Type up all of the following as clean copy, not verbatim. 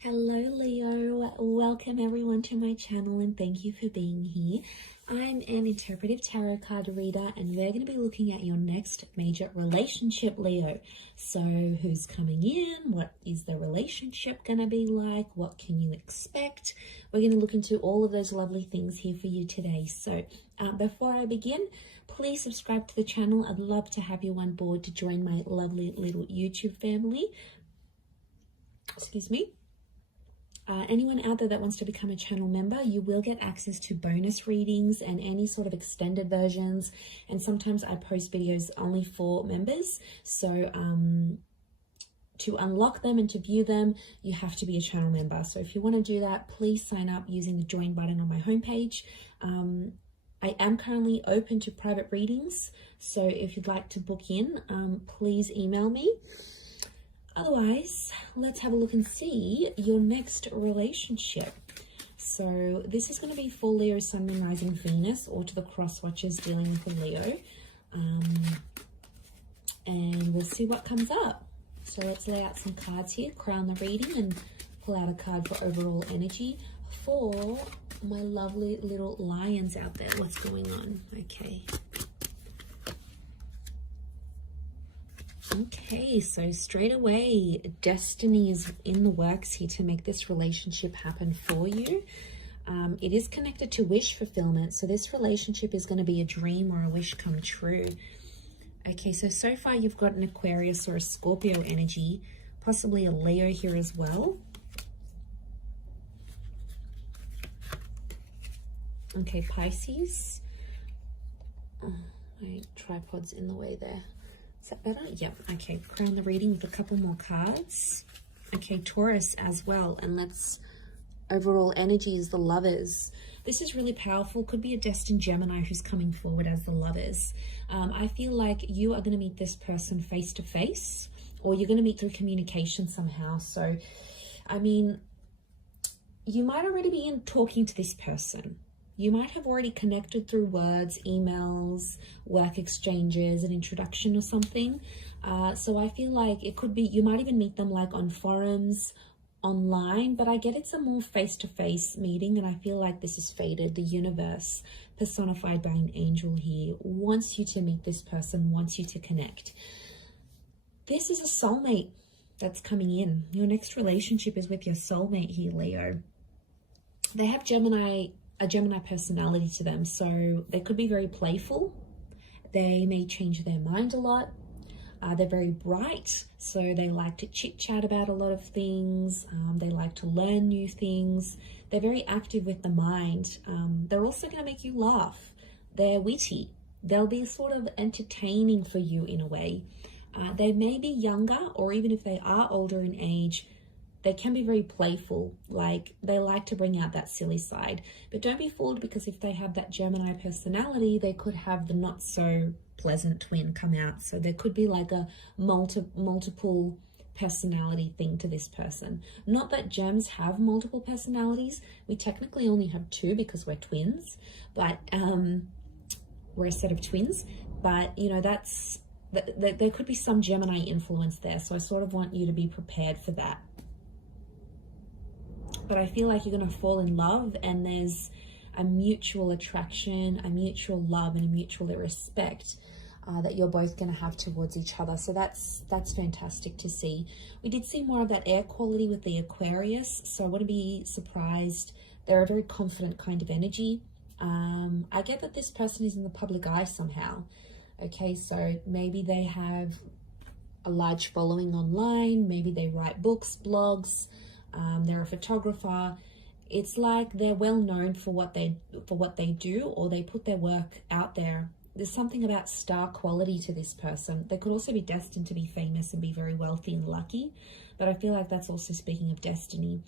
Hello Leo, welcome everyone to my channel and thank you for being here. I'm an interpretive tarot card reader and we're going to be looking at your next major relationship, Leo. So who's coming in? What is the relationship going to be like? What can you expect? We're going to look into all of those lovely things here for you today. So before I begin, please subscribe to the channel. I'd love to have you on board to join my lovely little YouTube family. Excuse me. Anyone out there that wants to become a channel member, you will get access to bonus readings and any sort of extended versions. And sometimes I post videos only for members. So to unlock them and to view them, you have to be a channel member. So if you want to do that, please sign up using the join button on my homepage. I am currently open to private readings. So if you'd like to book in, please email me. Otherwise, let's have a look and see your next relationship. So this is going to be for Leo, Sun, Moon, Rising, Venus, or to the cross watchers dealing with a Leo. And we'll see what comes up. So let's lay out some cards here, crown the reading, and pull out a card for overall energy for my lovely little lions out there. What's going on? Okay. Okay, so straight away, destiny is in the works here to make this relationship happen for you. It is connected to wish fulfillment, so this relationship is going to be a dream or a wish come true. Okay, so far you've got an Aquarius or a Scorpio energy, possibly a Leo here as well. Okay, Pisces. Oh, my tripod's in the way there. Is that better? Yep. Okay, crown the reading with a couple more cards. Okay, Taurus as well. And let's, overall energy is the Lovers. This is really powerful. Could be a destined Gemini who's coming forward as the Lovers. I feel like you are going to meet this person face to face, or you're going to meet through communication somehow. So, I mean, you might already be talking to this person. You might have already connected through words, emails, work exchanges, an introduction or something. So I feel like it could be, you might even meet them like on forums, online, but I get it's a more face-to-face meeting, and I feel like this is fated. The universe, personified by an angel here, wants you to meet this person, wants you to connect. This is a soulmate that's coming in. Your next relationship is with your soulmate here, Leo. They have a Gemini personality to them, so they could be very playful. They may change their mind a lot. They're very bright, so they like to chit chat about a lot of things. They like to learn new things. They're very active with the mind. They're also going to make you laugh. They're witty. They'll be sort of entertaining for you in a way. They may be younger, or even if they are older in age, they can be very playful, like they like to bring out that silly side. But don't be fooled, because if they have that Gemini personality, they could have the not so pleasant twin come out. So there could be like a multiple personality thing to this person. Not that Gems have multiple personalities. We technically only have two because we're twins, but we're a set of twins. But you know, there could be some Gemini influence there. So I sort of want you to be prepared for that. But I feel like you're going to fall in love, and there's a mutual attraction, a mutual love, and a mutual respect that you're both going to have towards each other. So that's fantastic to see. We did see more of that air quality with the Aquarius, so I wouldn't be surprised. They're a very confident kind of energy. I get that this person is in the public eye somehow. Okay, so maybe they have a large following online. Maybe they write books, blogs. They're a photographer. It's like they're well known for what they do, or they put their work out there. There's something about star quality to this person. They could also be destined to be famous and be very wealthy and lucky, but I feel like that's also speaking of destiny.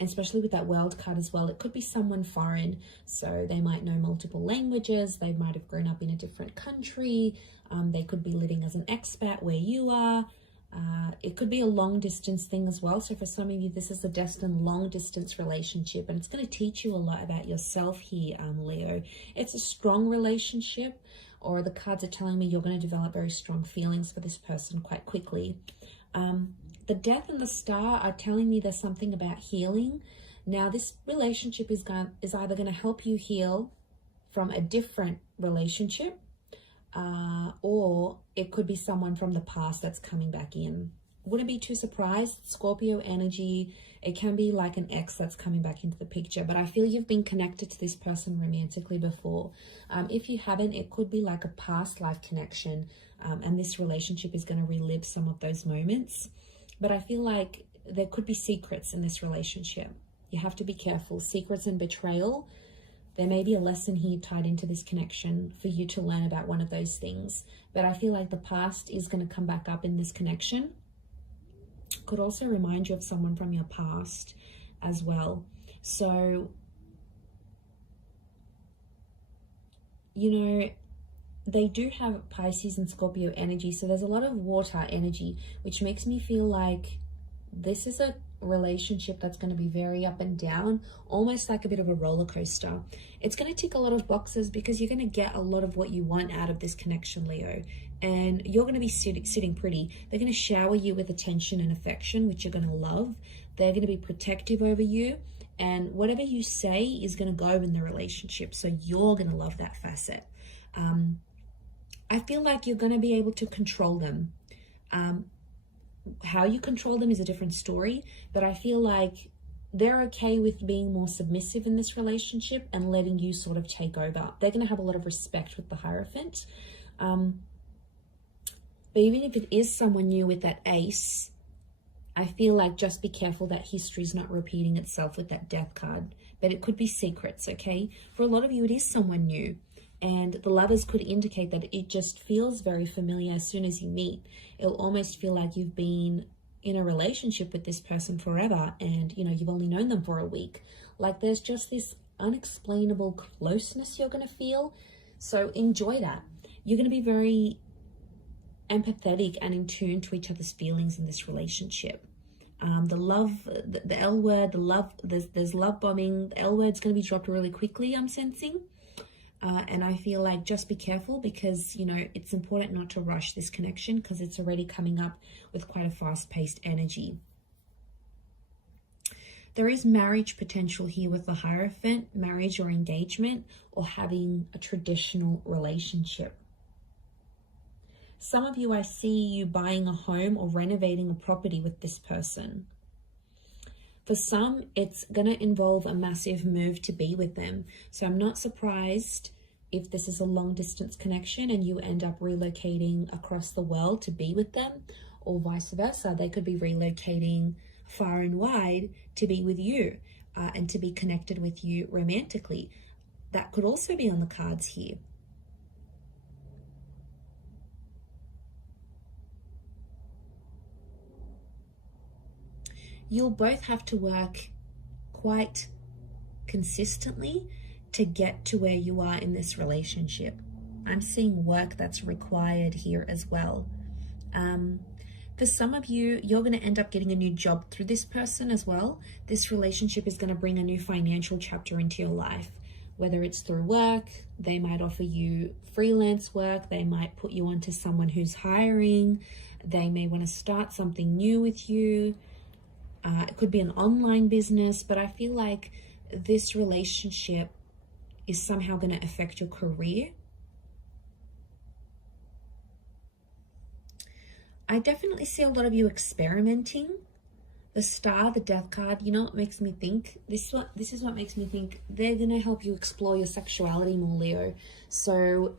Especially with that world card as well. It could be someone foreign, so they might know multiple languages. They might have grown up in a different country. They could be living as an expat where you are. It could be a long distance thing as well. So for some of you, this is a destined long distance relationship, and it's going to teach you a lot about yourself here, Leo. It's a strong relationship, or the cards are telling me you're going to develop very strong feelings for this person quite quickly. The Death and the Star are telling me there's something about healing. Now, this relationship is either going to help you heal from a different relationship, or it could be someone from the past that's coming back in. Wouldn't be too surprised. Scorpio energy, it can be like an ex that's coming back into the picture, but I feel you've been connected to this person romantically before. If you haven't, it could be like a past life connection, and this relationship is going to relive some of those moments. But I feel like there could be secrets in this relationship. You have to be careful. Secrets and betrayal. There may be a lesson here tied into this connection for you to learn about one of those things. But I feel like the past is going to come back up in this connection. Could also remind you of someone from your past as well. So, you know, they do have Pisces and Scorpio energy. So there's a lot of water energy, which makes me feel like this is a relationship that's going to be very up and down, almost like a bit of a roller coaster. It's going to tick a lot of boxes because you're going to get a lot of what you want out of this connection, Leo. And you're going to be sitting pretty. They're going to shower you with attention and affection, which you're going to love. They're going to be protective over you. And whatever you say is going to go in the relationship. So you're going to love that facet. I feel like you're going to be able to control them. How you control them is a different story, but I feel like they're okay with being more submissive in this relationship and letting you sort of take over. They're going to have a lot of respect with the Hierophant. But even if it is someone new with that Ace, I feel like just be careful that history's not repeating itself with that Death card. But it could be secrets, okay? For a lot of you, it is someone new. And the Lovers could indicate that it just feels very familiar as soon as you meet. It'll almost feel like you've been in a relationship with this person forever and, you know, you've only known them for a week. Like there's just this unexplainable closeness you're going to feel. So enjoy that. You're going to be very empathetic and in tune to each other's feelings in this relationship. The love, the L word, the love, there's love bombing. The L word's going to be dropped really quickly, I'm sensing. And I feel like just be careful because, you know, it's important not to rush this connection because it's already coming up with quite a fast-paced energy. There is marriage potential here with the Hierophant, marriage or engagement, or having a traditional relationship. Some of you, I see you buying a home or renovating a property with this person. For some, it's going to involve a massive move to be with them. So I'm not surprised if this is a long distance connection and you end up relocating across the world to be with them, or vice versa. They could be relocating far and wide to be with you and to be connected with you romantically. That could also be on the cards here. You'll both have to work quite consistently to get to where you are in this relationship. I'm seeing work that's required here as well. For some of you, you're going to end up getting a new job through this person as well. This relationship is going to bring a new financial chapter into your life. Whether it's through work, they might offer you freelance work, they might put you onto someone who's hiring, they may want to start something new with you. It could be an online business, but I feel like this relationship is somehow going to affect your career. I definitely see a lot of you experimenting. The Star, the Death card, you know what makes me think? This is what makes me think they're going to help you explore your sexuality more, Leo. So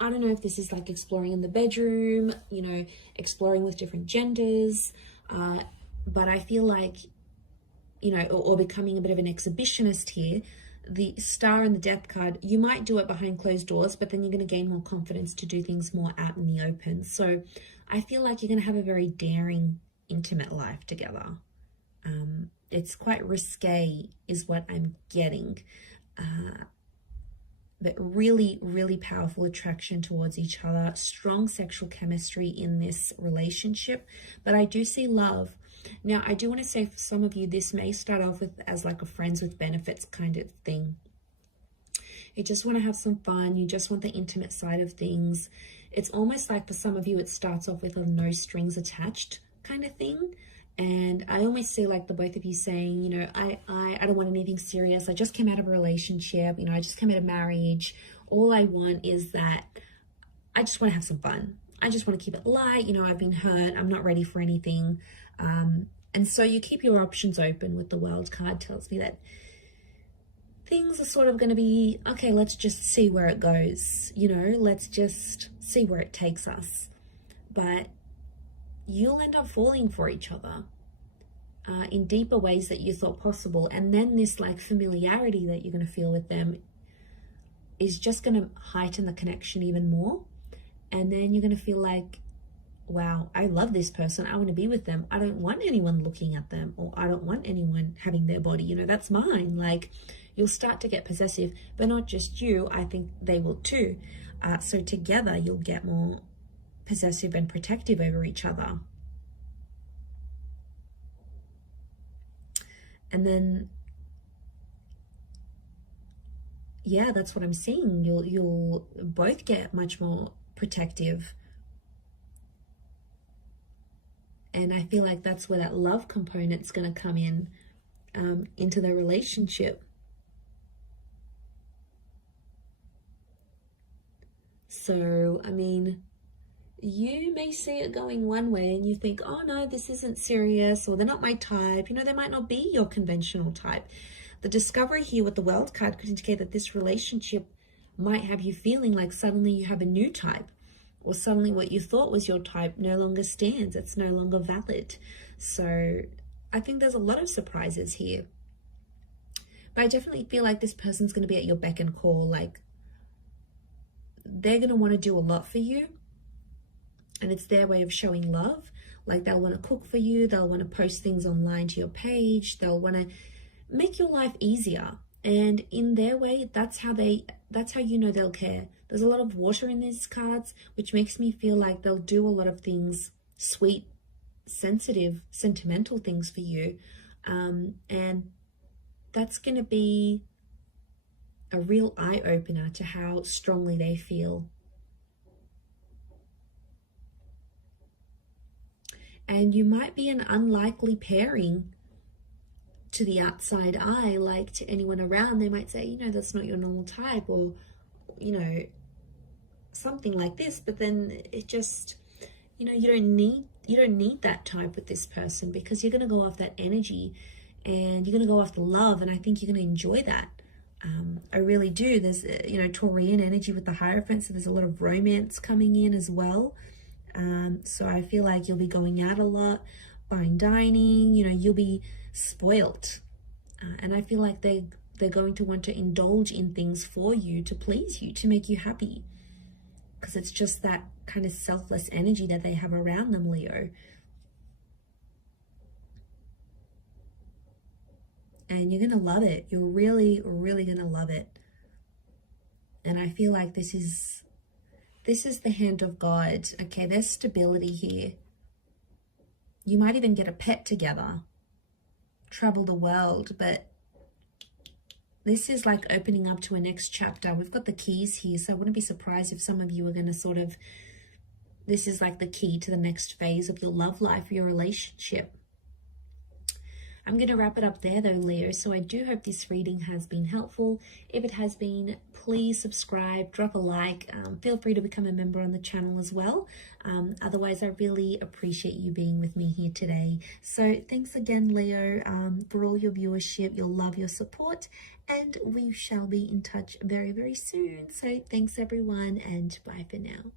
I don't know if this is like exploring in the bedroom, you know, exploring with different genders, but I feel like, you know, or becoming a bit of an exhibitionist here. The Star and the Death card, you might do it behind closed doors, but then you're going to gain more confidence to do things more out in the open. So I feel like you're going to have a very daring, intimate life together. It's quite risque is what I'm getting. But really, really powerful attraction towards each other. Strong sexual chemistry in this relationship. But I do see love. Now, I do want to say for some of you, this may start off with as like a friends with benefits kind of thing. You just want to have some fun. You just want the intimate side of things. It's almost like for some of you, it starts off with a no strings attached kind of thing. And I almost see like the both of you saying, you know, I don't want anything serious. I just came out of a relationship, you know, I just came out of marriage. All I want is that I just want to have some fun. I just want to keep it light. You know, I've been hurt. I'm not ready for anything. And so you keep your options open. With the World card tells me that things are sort of going to be, okay, let's just see where it goes. You know, let's just see where it takes us. But you'll end up falling for each other in deeper ways that you thought possible. And then this like familiarity that you're going to feel with them is just going to heighten the connection even more. And then you're going to feel like, wow, I love this person. I want to be with them. I don't want anyone looking at them, or I don't want anyone having their body. You know, that's mine. Like, you'll start to get possessive, but not just you. I think they will too. So together you'll get more possessive and protective over each other. And then, yeah, that's what I'm seeing. You'll both get much more protective. And I feel like that's where that love component's going to come in, into the relationship. So, I mean, you may see it going one way and you think, oh no, this isn't serious, or they're not my type. You know, they might not be your conventional type. The discovery here with the World card could indicate that this relationship might have you feeling like suddenly you have a new type, or suddenly what you thought was your type no longer stands. It's no longer valid. So I think there's a lot of surprises here. But I definitely feel like this person's going to be at your beck and call. Like, they're going to want to do a lot for you. And it's their way of showing love. Like, they'll want to cook for you. They'll want to post things online to your page. They'll want to make your life easier. And in their way, that's how you know they'll care. There's a lot of water in these cards, which makes me feel like they'll do a lot of things, sweet, sensitive, sentimental things for you. And that's going to be a real eye-opener to how strongly they feel. And you might be an unlikely pairing to the outside eye, like to anyone around. They might say, you know, that's not your normal type, or, you know, something like this. But then it just, you know, you don't need that type with this person, because you're going to go off that energy and you're going to go off the love. And I think you're going to enjoy that. I really do. There's, you know, Taurian energy with the Hierophant, so there's a lot of romance coming in as well. So I feel like you'll be going out a lot, fine dining, you know, you'll be spoilt. And I feel like they're going to want to indulge in things for you, to please you, to make you happy. Because it's just that kind of selfless energy that they have around them, Leo. And you're going to love it. You're really, really going to love it. And I feel like this is the hand of God. Okay, there's stability here. You might even get a pet together, travel the world, but this is like opening up to a next chapter. We've got the keys here, so I wouldn't be surprised if some of you are going to sort of, this is like the key to the next phase of your love life, your relationship. I'm going to wrap it up there though, Leo. So I do hope this reading has been helpful. If it has been, please subscribe, drop a like. Feel free to become a member on the channel as well. Otherwise, I really appreciate you being with me here today. So thanks again, Leo, for all your viewership, your love, your support. And we shall be in touch very, very soon. So thanks everyone, and bye for now.